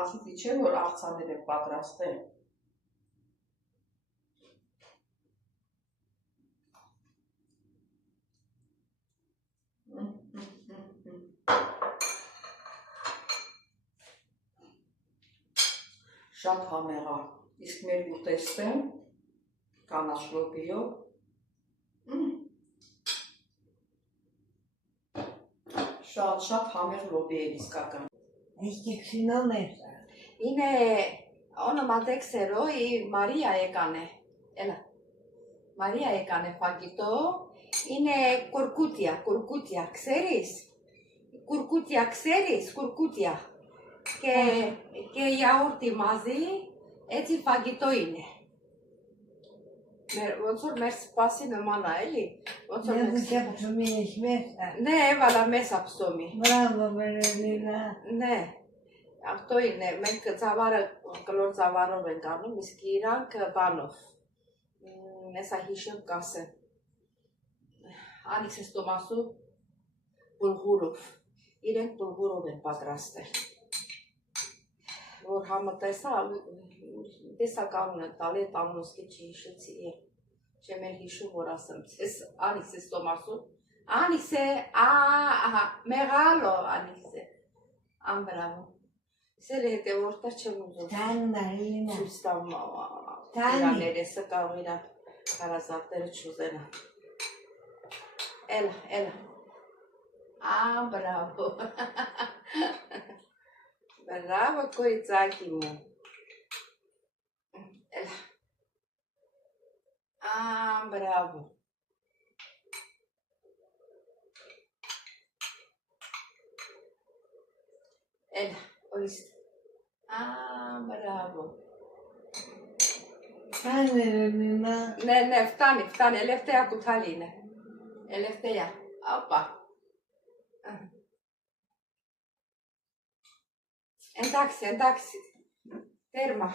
Ասուտի չէ, որ աղցաներ են պատրաստել։ Շատ համեղ է, իսկ մեր ուտեստը կանաչ լոբիով շատ համեղ լոբի է իսկական։ Este nome. Ine onomatexero y María Ecane. Ela. María Ecane fagito. Ine curcutia, ¿ξέρεις? Curcutia, ¿ξέρεις? Curcutia. Και γιαούρτι μαζί, έτσι φαγητό είναι. Ոնց որ մեր սպասի նման է, էլի։ Ոնց որ Ναι, έβαλα μέσα ψωμί. Μπράβο, Μερελίνα. Ναι. Αυτό είναι. Մենք կլոր ծավարով ենք անում, իսկ իրանք բանով։ Հեսա հիշեմ կասեմ։ Անիքս ստոմասու բուլղուրով։ Իրենք բուլղուրով են պատրաստել։ Որ համտեսա, տեսականուն են տալի, այդ ամնոսկի չհիշեցի է։ Չեմ էլ հիշում, որ ասեմ, Անիքս ստոմասու։ Անիքս է, մեղալո, Անիքս է։ Ամբրավո։ Սել է հետևորդար չեմ ուզում։ Տան Մարիլինա։ Չույս տամ իրաներեսը կարող իրան հարազատները չուզենան։ Էլա։ Բրավո։ Բրավո, կոյցակի մու։ Էլա։ Բրավո։ Էլա, օրիստ։ Բրավո։ Տան Մերելինա։ Ναι, φτάνει, ελεύθερα κουτάλι είναι. Ελεύθερα. Όπα. Εντάξει. Τέρμα.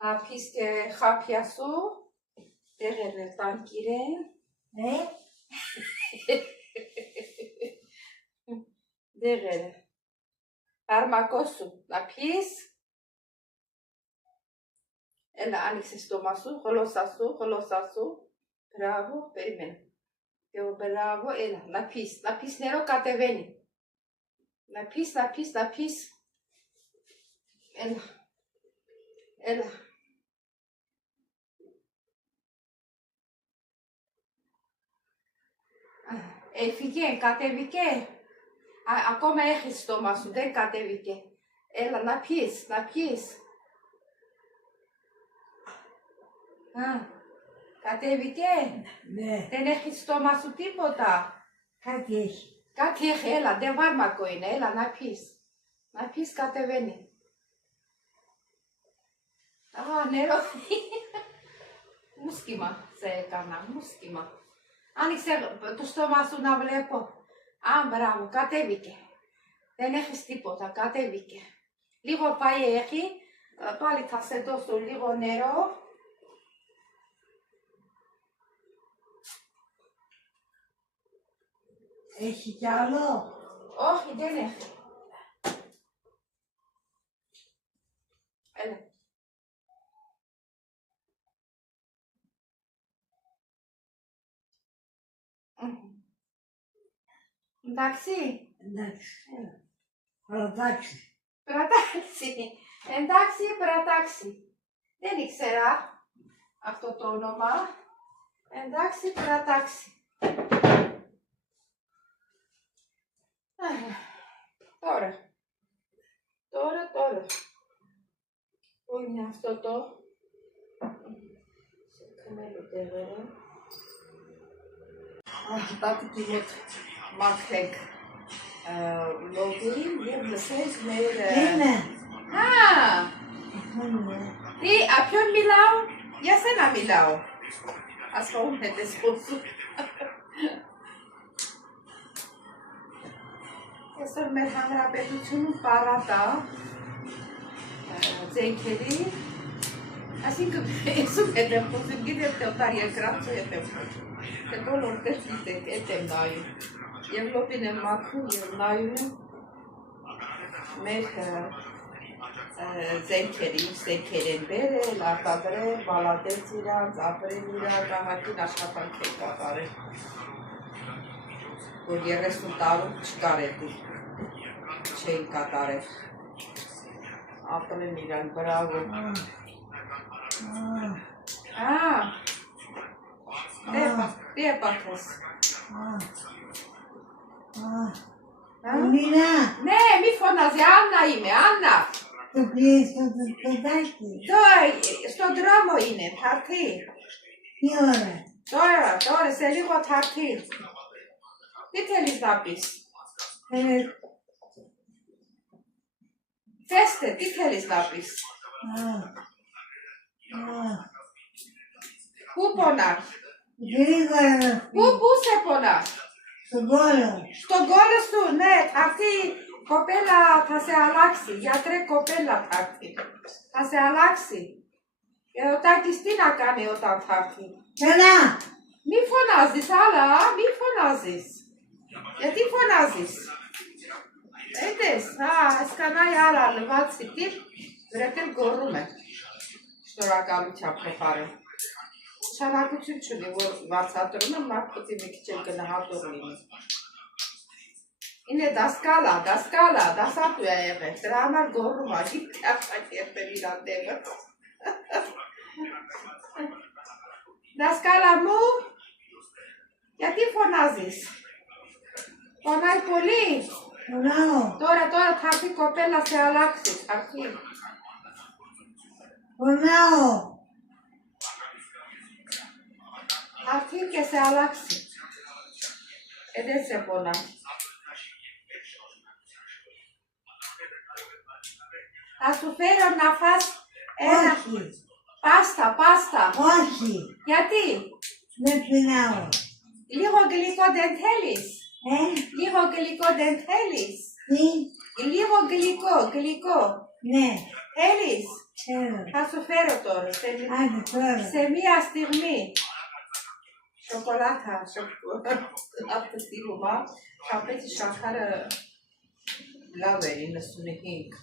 Ափիս και χάπια σου. Տեղերը տանք իրեն։ Տեղերը։ Հարմակոսու, լապիս։ Էլա անիքս ստոմասու, խլոսասու։ Բրավո, պերիմեն։ Բրավո, էլա, լապիսներով կատևենի։ Լապիս։ Էլա։ Էֆիկեն, կատևիկե, ակոմ էխի ստոմասու, դեն կատևիկե, էլա, նապիս, կատևիկե, դեն էխի ստոմասու տիպոտա, կատեղ, էլա, դեն վարմակոին, էլա, նապիս կատևենի, ներով, մուսկիմա, սեկանա, մուսկիմա, Անիքս է տուստոմասու նավլեպո, բրավո, կատևիկ է, դեն էխիս տիպոտա, կատևիկ է, լիղո պայի էխի, պալի թասեդոսու լիղո ներով, Էխի ճալո, օխի դեն էխի, էլը, Εντάξει. Πρατάξει. Δεν ήξερα αυτό το όνομα. Εντάξει, πρατάξει. Τώρα. Πού είναι αυτό το. Σε κανένα տեղέρα. Κοιτάτε τι λέτε. Մաքրենք լոբին և լսենք մեր Դի ապյոն միլավ, ես ենա միլավ ասվում հետ ես խոսում Այսօր մեր հանրապետությունում պարատ է զենքերի, այսինքն էսում հետ եմ խոսում, գիտեմ թե օտար երկրացու հետ եմ խոսում, թե բոլոր տես գիտեք, էտ եմ նայում, և լոպին եմ մաքրում և նայում եմ մեր զենքերի, ինչ զենքեր են բերել, արտադրել, բալատել իրանց, ապրել իրանք, ահագին աշխատանք են կատարել, որ 30 տարում չկար էդի, չէին կատարել, ապրել իրանք, բրավո։ Դե պատես։ Լինա։ Նե, մի ֆոնազի, Աննա իմ է, Աննա։ Դու պիեսը Sto dromo ine, թարթի։ Մի օրը։ Τώρα, σε λίγο թարթի։ Τι θέλεις να πεις? Θέστε, τι θέλεις να πεις? Πού πονά? Γρήγορα. Πού σε πονά? Στον κόλο. Στον κόλο σου, ναι, αυτή η κοπέλα θα σε αλλάξει. Γιατρέ κοπέλα θα έρθει. Θα σε αλλάξει. Ο Τάκης τι να κάνει όταν θα έρθει? Καλά. Μη φωνάζεις, άλλα, μη φωνάζεις. Γιατί φωνάζεις? Είδες, σκανάει άλλα λεβάτσι τύπ, βρեկել գոռում է, շնորհակալությամբ փոխարեն։ Շնորհակալություն չունի, որ վարձատրում եմ, մարդ պետք է մի քիչ էլ գնահատող լինի։ Ինե դասկալա, դասատու է եղել, դրա համար գոռում է, գիտի աշակերտել իրան դեմը։ Դասկալա մու, γιατί φωνάζεις? Πονάει πολύ. Πονάω. Τώρα θα έρθει η κοπέλα σε αλλάξει, θα έρθει. Πονάω. Θα έρθει και σε αλλάξει. Δεν σε πονάει. Θα σου φέρω να φας ένα... Όχι. Πάστα. Όχι. Γιατί? Δεν πεινάω. Λίγο γλυκό δεν θέλεις? Λίγο γλυκό δεν θέλεις? Τι? Λίγο γλυκό. Ναι. Θέλεις? Θέλω. Θα σου φέρω τώρα. Άντε τώρα. Σε μία στιγμή. Շոկոլադա, ապը սիրում, շապեց շաքարը լավ էր 95,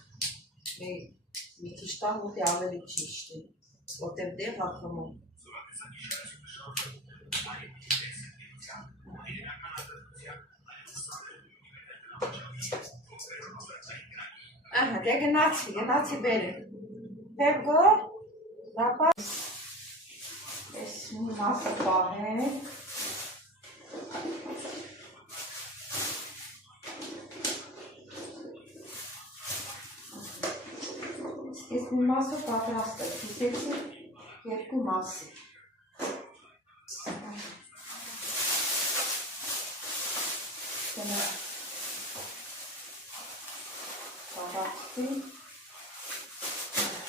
մի քիչ տան ուտի ավելի ճիշտ է, որտև դեղ ախմում։ Ահա, դե գնացի բերը։ Պերգո, լապա։ Ես մի մասը պահենք։ Ես մի մասը պատրաստել, հիսեցի երկու մասի։ Սավացի,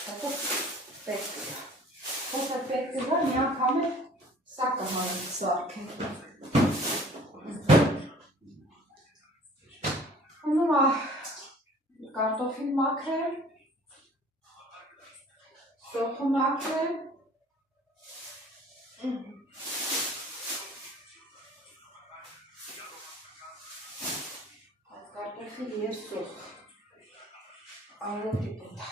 հետո պետք է։ Հոսը պետք է դա մի անգամ է սա կհանից սարքել։ Ունում կարտոֆիլ մաքրել, սոխը մաքրել, այդ կարտոֆիլ և սոխ, արոտի պետա։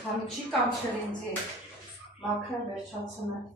Համի չի կանչել ինձի, մաքրեմ վերջացնեմ։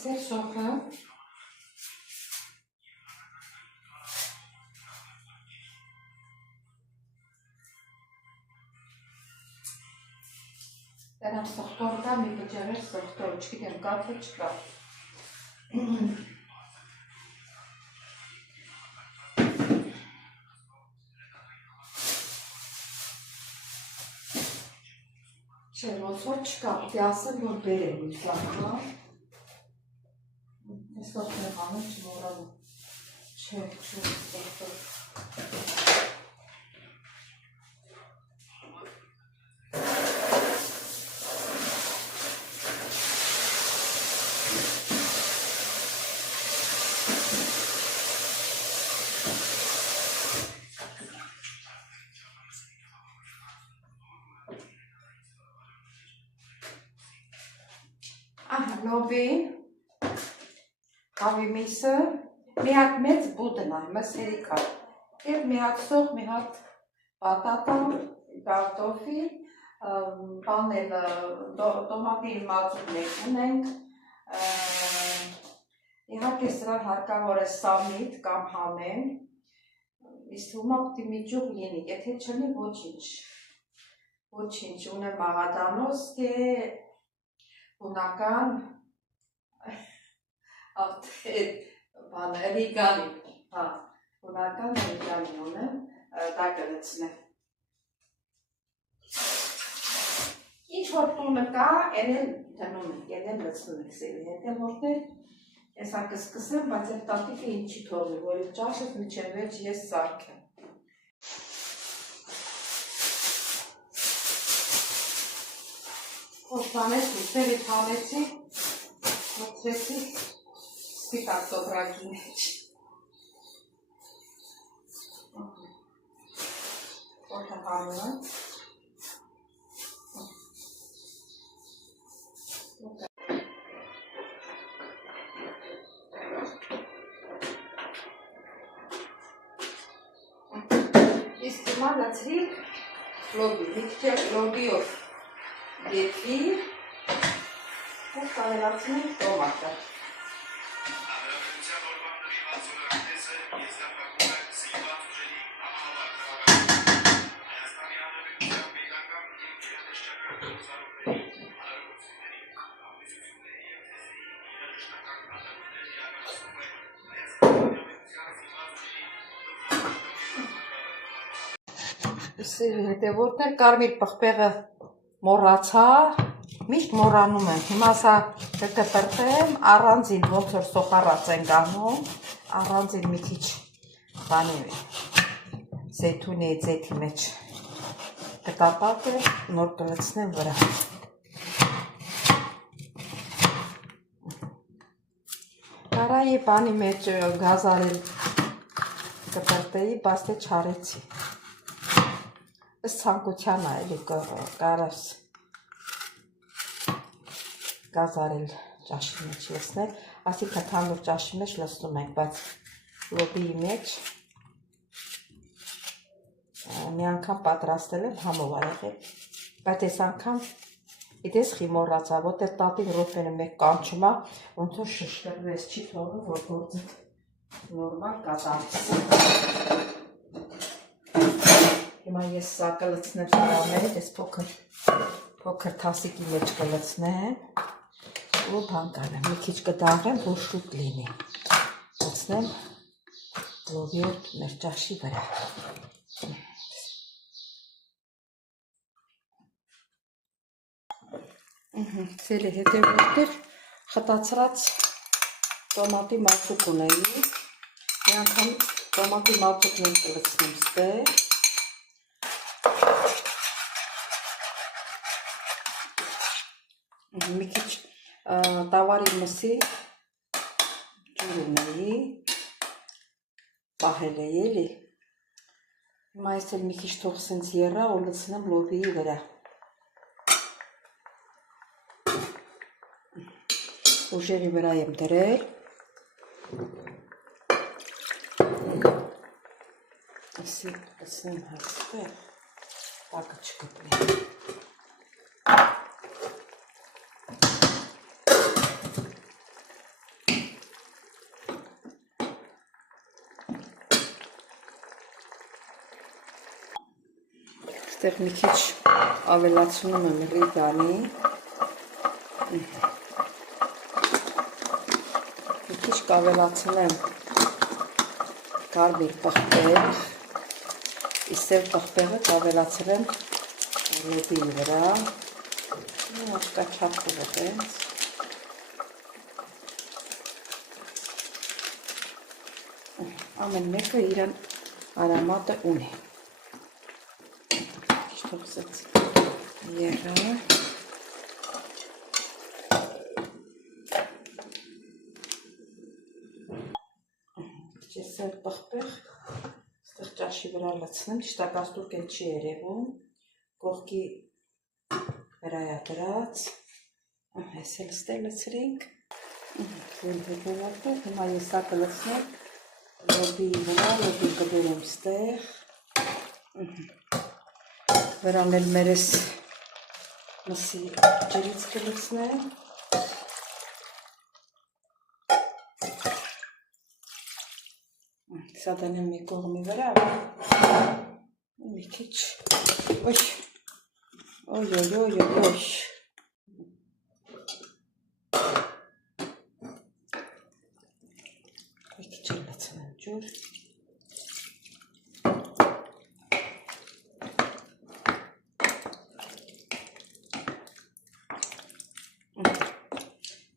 Միքսեր սոխը։ Դրանք սոխտոր կա, մի բջարեր սոխտոր, չգիտեմ, կա թե չկա։ Չէ, ոնց որ չկա, պիտի ասեմ, որ բերեմ մի սախը։ Ես սոխտոր հանում չմորանում։ Չէ, սոխտոր։ Լոբին, հավի միսը, մի հատ մեծ բուդն այ, մսերի կա, և մի հատ սող, մի հատ պատատա, կարտոֆի, բանել տոմատի մածուկներ ունենք, իհարկե սրան հարկավոր է սամիտ կամ համեն, իսկ հումա պտի մի ջուղ լինի, եթե չլի ոչինչ, ունեմ աղադանոսկե, ունական, ռիգանի, ունական ռիգանի ունեմ, դա կլցնեմ։ Ինչ որ տունը կա, էրել դնում ենք, էրել լցնում ենք սերի հետ, որտեղ ես հա կսկսեմ, բայց էլ տատիկը ինչի թողնի, որ ճաշս միջև վերջ ես սարքեմ։ Ոստանեցի, սերի թանեցի, մոծրեցի, սպիտակ տոպրակի մեջ։ Որտը հանում եմ։ Իսկ հիմա լցրիք լոբի, լիքջեք լոբիով եթի ու կարելացնենք տոմատը։ Որտեղ կարմիր պղպեղը մոռացա, միշտ մոռանում եմ, հիմա սա կկտրտեմ, առանձին ոնց որ սոխառած ենք անում, առանձին մի քիչ բանի զեյթունի ձեթի մեջ կտապակը նոր կլցնեմ վրա։ Կարայի բանի մեջ գազարել կտրտեի, բայց թե չարեցի։ Ըստ ցանկության է, էլի կարաս գազարել ճաշի մեջ լցնել, այսինքն թանուր ճաշի մեջ լցնում ենք, բայց լոբիի մեջ մի անգամ պատրաստել եմ համով ա եղել, բայց այս անգամ իդես խի մոռացա, որտեղ տատին ռոպենը մեկ կանչում ա, ոնց որ շշկրվես, չի թողնում, որ գործը նորմալ կատարվի։ Հիմա ես սա կլցնեմ սրամերից, ես փոքր թասիկի մեջ կլցնեմ ու բան կանեմ, մի քիչ կդաղեմ, որ շուտ լինի, լցնեմ լոբիով մեր ճաշի վրա։ Ցելի հետև որտեղ խտացրած տոմատի մածուկ ունեի, մի անգամ տոմատի մածուկն կլցնեմ ստեղ, մի քիչ տավարի մսի ջուր ունեի, պահել էի էլի, հիմա ես էլ մի քիչ թող սենց եռա ու լցնեմ լոբիի վրա։ Ուժերի վրա եմ դրել, ասի լցնեմ հաստեղ, տակը չկպնի։ Այստեղ մի քիչ ավելացնում եմ ռիգանի, մի քիչ կավելացնեմ կարմիր պղպեղ, իսկ պղպեղը կավելացրեմ լոբի վրա, աշկա չափով էս։ Ամեն մեկը իրան արամատը ունի։ Թողսեց եղա։ Չեսել պղպեղ, ստեղ ճաշի վրա լցնեմ, ճիշտակաստուրկ էլ չի երևում, կողքի վրայա դրած, այս էլ ստեղ լցրինք, հիմա ես սա կլցնեմ, լոբի վրա, լոբի կբերեմ ստեղ, վրան էլ մերես մսի ջրից կլցնեմ, սա դնեմ մի կողմի վրա, մի քիչ, օյ, մի քիչ լցնեմ ջուր,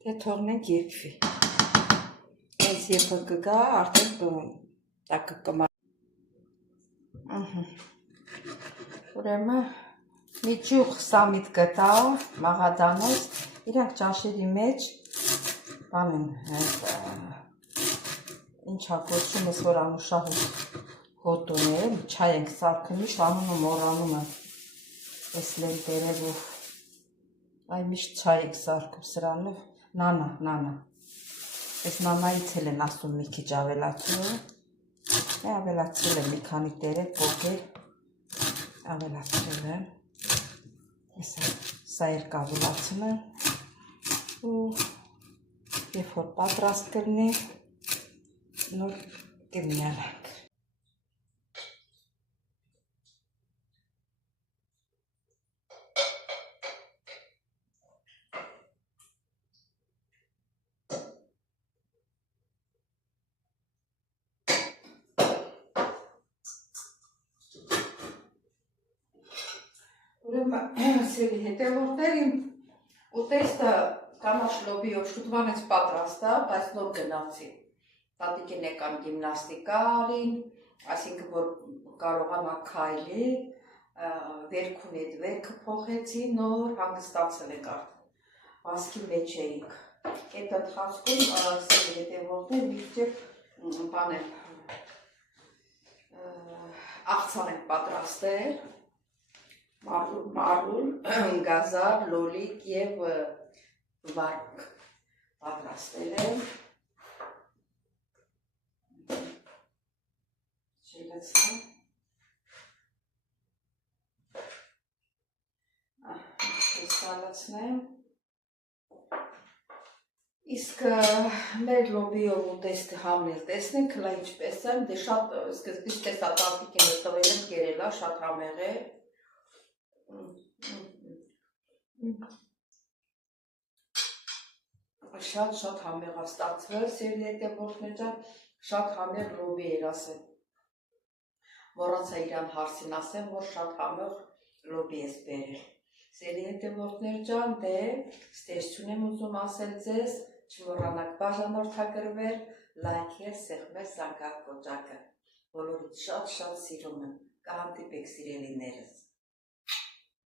դե թողնենք եփվի, այս եփը կգա, արդեն տակը կմա, ուրեմն մի ճուղ սամիտ կտա, մաղադանոց, իրանք ճաշերի մեջ, բանեն, ինչա կոչումս, որ անուշահու հոտուն է, չայ ենք սարքն միշտ անունը մորանում եմ, ես լենտերևով, այ միշտ չայ ենք սարքում սրանով, նանա, ես նանայից էլ են ասում մի քիչ ավելացում, ավելացրել եմ մի քանի տերև, պոկեր, ավելացրել եմ, սա էլ կավելացնեմ, ու երբ որ պատրաստ կլինի, նոր կմիանանք։ Սիրելի հետևորդներ, ուտեստը կանաչ լոբիով շուտվանից պատրաստ է, բայց նոր գնացի։ Տատիկին եկան գիմնաստիկա արին, այսինքն որ կարողանա քայլի, վերքուն այդ վերքը փոխեցի, նոր հանգստացել եք արդեն։ Վազքի մեջ էինք։ Այդ ընթացքում սիրելի հետևորդներ մի քիչ բաներ աղցան ենք պատրաստել։ Մարուլ, գազար, լոլիկ և վարկ պատրաստել եմ, շելացնեմ, սալացնեմ, իսկ մեր լոբիով ուտեստը համնել տեսնենք, հլա ինչպես եմ, դե շատ սկզբից տեսա տատիկին տվել եմ կերելա, շատ համեղ է, շատ համեղ է ստացվել, սիրելի հետևորդներ ջան, շատ համեղ լոբի էր ասել, մոռացա իրան հարցին ասեմ, որ շատ համեղ լոբի ես բերել, սիրելի հետևորդներ ջան, դե ստեյցություն եմ ուզում ասել ձեզ, չմոռանաք բաժանորդագրվել, լայքել, սեղմել զանգակ կոճակը, բոլորիդ շատ սիրում եմ, կհանդիպեք սիրելիներս։